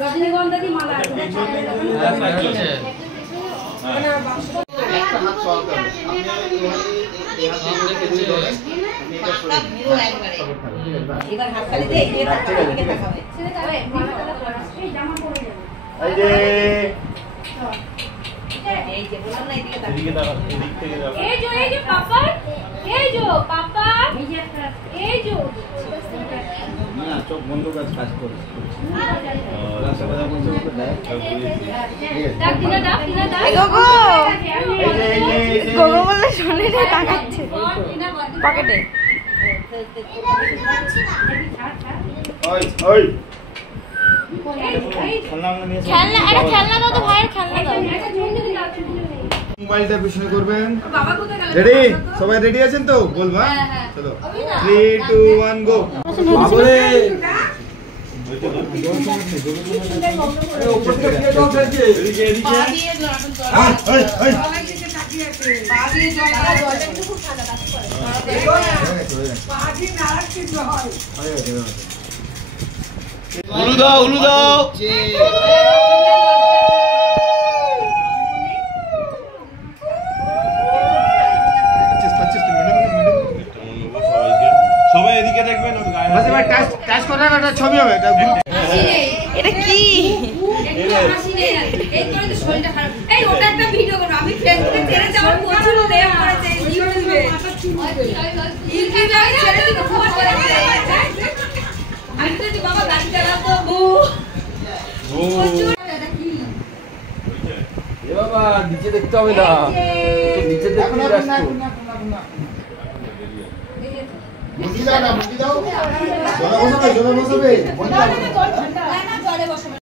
রজনীগন্ধা দিয়ে মালা এবার হাততালি দিয়ে এই দিকে দেখাবে এই যে এই যে বললাম না এদিকে দাঁড়াও এদিক থেকে দাঁড়াও এই যে পাপা এই যে না চোখ বন্ধ করে কাজ করো রাস্তা কথা বলছো তো ডাক গোগো বললে শুনে না তাকাচ্ছে পকেটে ওই ওই খেলনা দাও তো ভাইয়ের খেলনা দাও মোবাইলটা পিছনে করবেন রেডি সবাই রেডি আছেন তো বলবা চলো 3 2 1 গো বাবরে উপর থেকে কে দাও ফেলছে এদিকে পা দিয়ে পা দিয়ে জলটা একটু খুব ঠান্ডা কাজ করে পা দিয়ে নাড়া কিছু হয় উলু দাও সবাই এদিকে দেখবেন বাস এবার টাচ করে একটা ছবি হবে এটা কি হাসি নেই এই করে তো শরীরটা খারাপ এই ওটা একটা ভিডিও করব আমি ফেসবুকে ছেড়ে যাওয়ার প্রচুর লেপ করেছে ইউটিউবে ইউটিউবে ছেড়ে দিতে খবর করে আমি তো বাবা গাড়ি চালাতো এ বাবা নিচে দেখতে হবে না নিচে দেখতে আসতো মুটি দাও জলে বসাবে